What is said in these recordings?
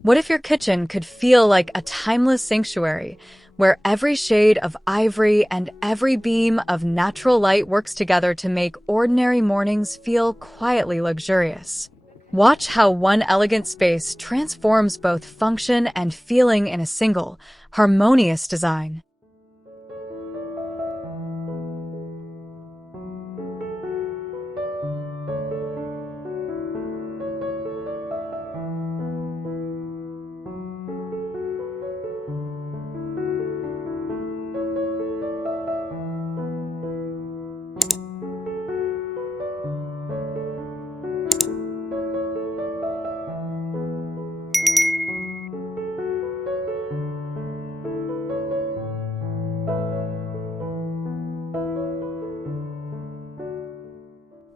What if your kitchen could feel like a timeless sanctuary, where every shade of ivory and every beam of natural light works together to make ordinary mornings feel quietly luxurious? Watch how one elegant space transforms both function and feeling in a single, harmonious design.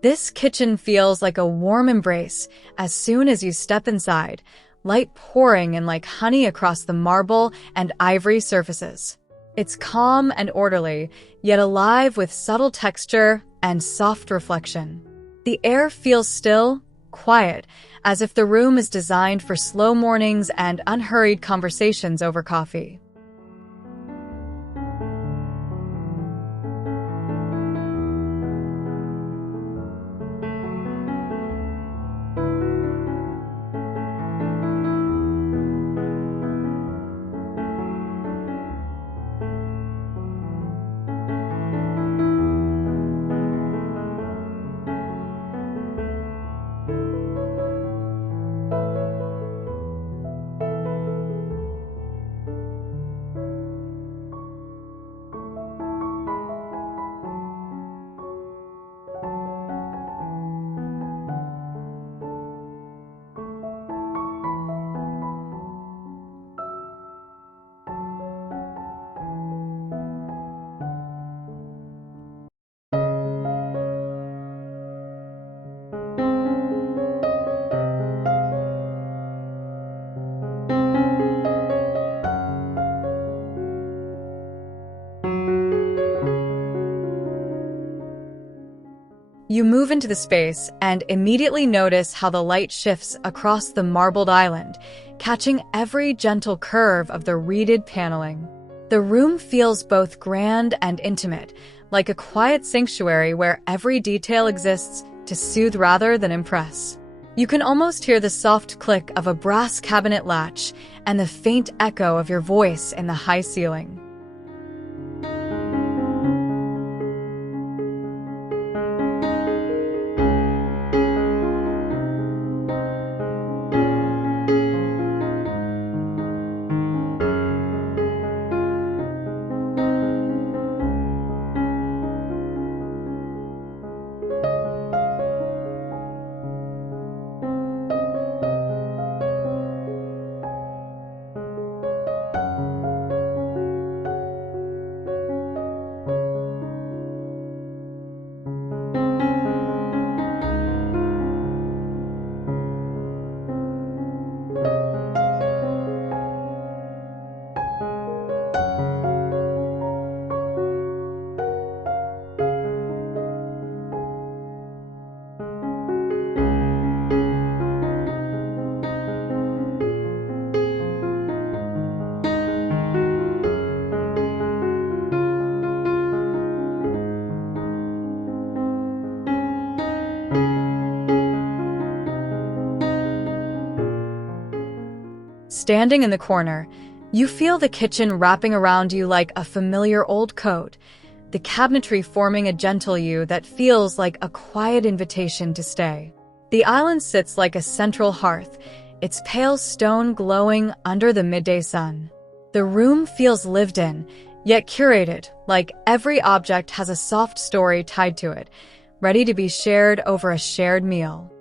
This kitchen feels like a warm embrace as soon as you step inside, light pouring in like honey across the marble and ivory surfaces. It's calm and orderly, yet alive with subtle texture and soft reflection. The air feels still, quiet, as if the room is designed for slow mornings and unhurried conversations over coffee. You move into the space and immediately notice how the light shifts across the marbled island, catching every gentle curve of the reeded paneling. The room feels both grand and intimate, like a quiet sanctuary where every detail exists to soothe rather than impress. You can almost hear the soft click of a brass cabinet latch and the faint echo of your voice in the high ceiling. Standing in the corner, you feel the kitchen wrapping around you like a familiar old coat, the cabinetry forming a gentle U that feels like a quiet invitation to stay. The island sits like a central hearth, its pale stone glowing under the midday sun. The room feels lived in, yet curated, like every object has a soft story tied to it, ready to be shared over a shared meal.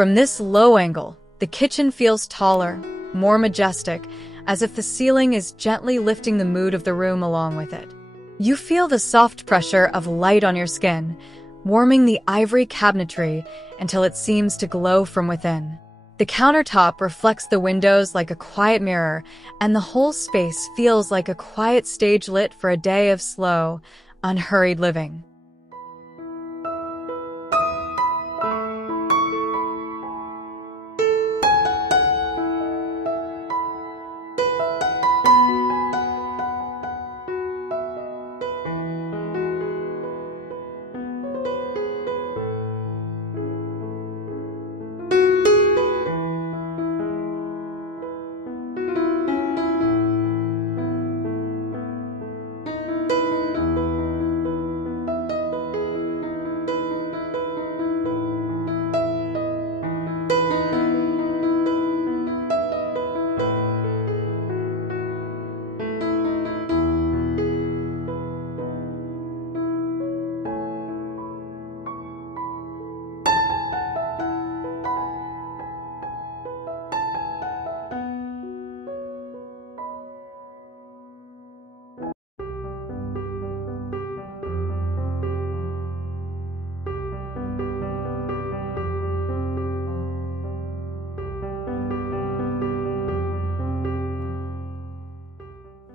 From this low angle, the kitchen feels taller, more majestic, as if the ceiling is gently lifting the mood of the room along with it. You feel the soft pressure of light on your skin, warming the ivory cabinetry until it seems to glow from within. The countertop reflects the windows like a quiet mirror, and the whole space feels like a quiet stage lit for a day of slow, unhurried living.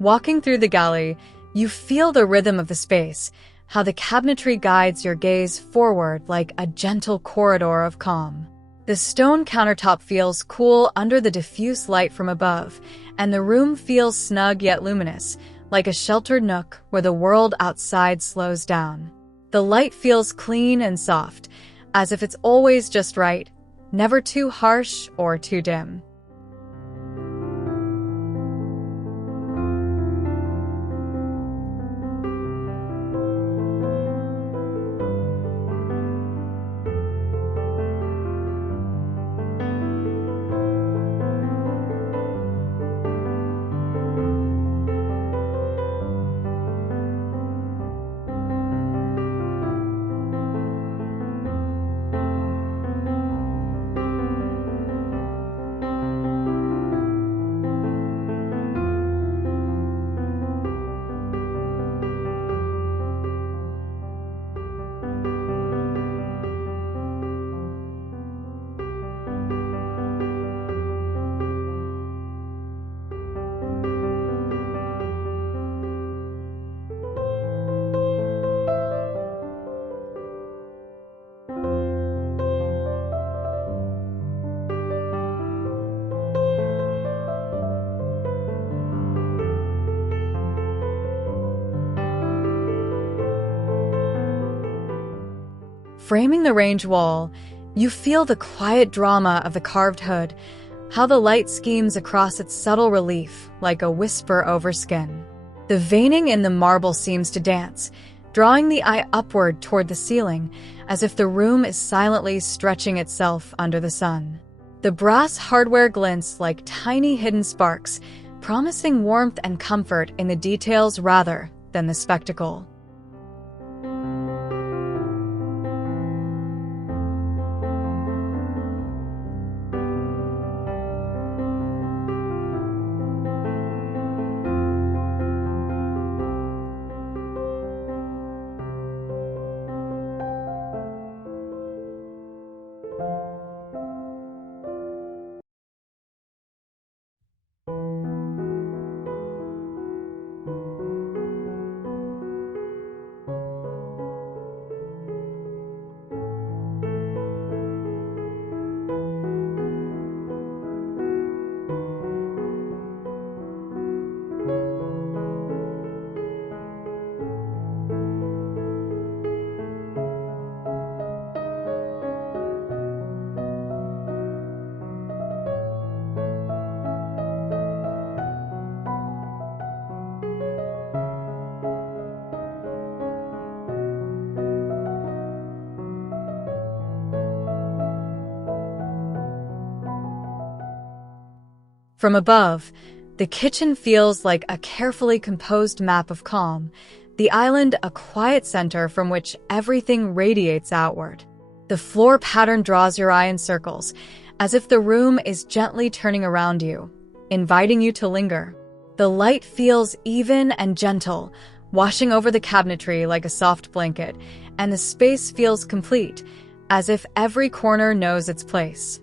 Walking through the gallery, you feel the rhythm of the space, how the cabinetry guides your gaze forward like a gentle corridor of calm. The stone countertop feels cool under the diffuse light from above, and the room feels snug yet luminous, like a sheltered nook where the world outside slows down. The light feels clean and soft, as if it's always just right, never too harsh or too dim. Framing the range wall, you feel the quiet drama of the carved hood, how the light schemes across its subtle relief like a whisper over skin. The veining in the marble seems to dance, drawing the eye upward toward the ceiling, as if the room is silently stretching itself under the sun. The brass hardware glints like tiny hidden sparks, promising warmth and comfort in the details rather than the spectacle. From above, the kitchen feels like a carefully composed map of calm, the island a quiet center from which everything radiates outward. The floor pattern draws your eye in circles, as if the room is gently turning around you, inviting you to linger. The light feels even and gentle, washing over the cabinetry like a soft blanket, and the space feels complete, as if every corner knows its place.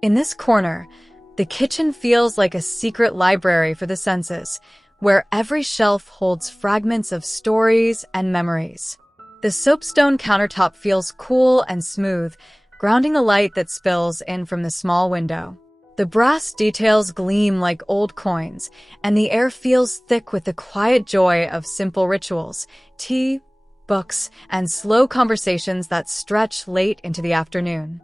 In this corner, the kitchen feels like a secret library for the senses, where every shelf holds fragments of stories and memories. The soapstone countertop feels cool and smooth, grounding the light that spills in from the small window. The brass details gleam like old coins, and the air feels thick with the quiet joy of simple rituals, tea, books, and slow conversations that stretch late into the afternoon.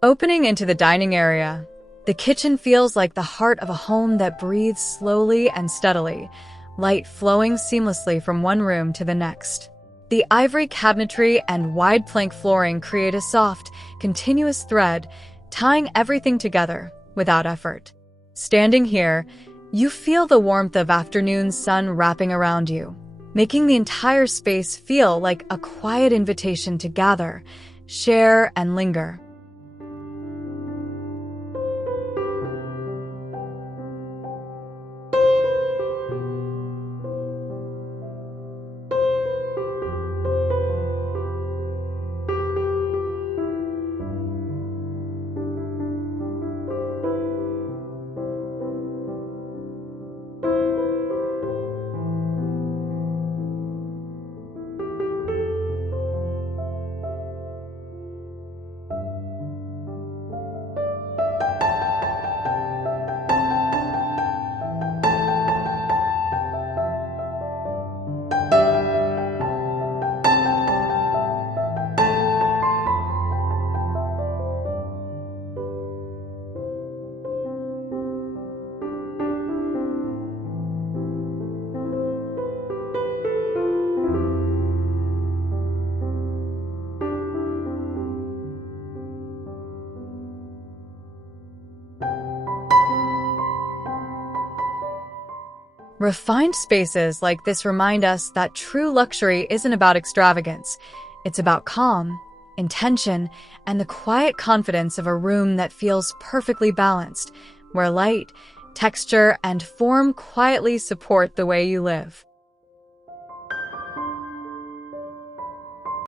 Opening into the dining area, the kitchen feels like the heart of a home that breathes slowly and steadily, light flowing seamlessly from one room to the next. The ivory cabinetry and wide plank flooring create a soft, continuous thread, tying everything together without effort. Standing here, you feel the warmth of afternoon sun wrapping around you, making the entire space feel like a quiet invitation to gather, share, and linger. Refined spaces like this remind us that true luxury isn't about extravagance. It's about calm, intention, and the quiet confidence of a room that feels perfectly balanced, where light, texture, and form quietly support the way you live.